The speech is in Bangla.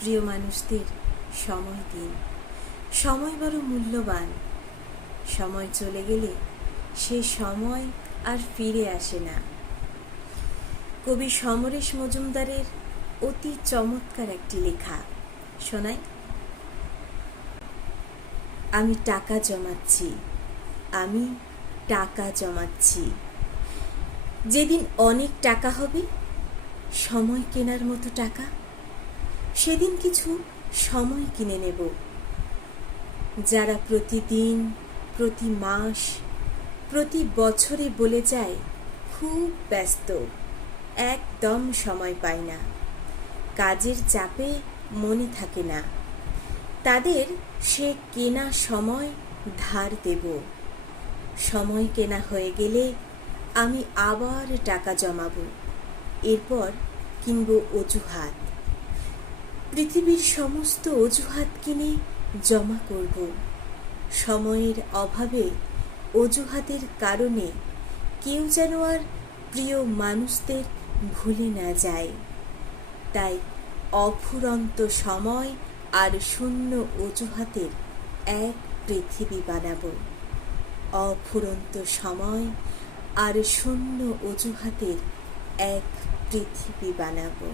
প্রিয় মানুষদের সময় দিন। সময় বড় মূল্যবান। সময় চলে গেলে সে সময় আর ফিরে আসে না। কবি সমরেশ মজুমদারের অতি চমৎকার একটি লেখা শোনাই। আমি টাকা জমাচ্ছি, আমি টাকা জমাচ্ছি। যেদিন অনেক টাকা হবে, সময় কেনার মতো টাকা, সেদিন কিছু সময় কিনে নেব। যারা প্রতিদিন, প্রতি মাস, প্রতি বছরে বলে যায় খুব ব্যস্ত, একদম সময় পায় না, কাজের চাপে মনে থাকে না, তাদের সে কেনা সময় ধার দেব। সময় কেনা হয়ে গেলে আমি আবার টাকা জমাবো, এরপর কিনব অজুহাত। পৃথিবীর সমস্ত অজুহাত কিনে জমা করব। সময়ের অভাবে অজুহাতের কারণে কেউ যেন আর প্রিয় মানুষদের ভুলে না যায়। তাই অফুরন্ত সময় আর শূন্য অজুহাতের এক পৃথিবী বানাবো। অফুরন্ত সময় আর শূন্য অজুহাতের এক পৃথিবী বানাবো।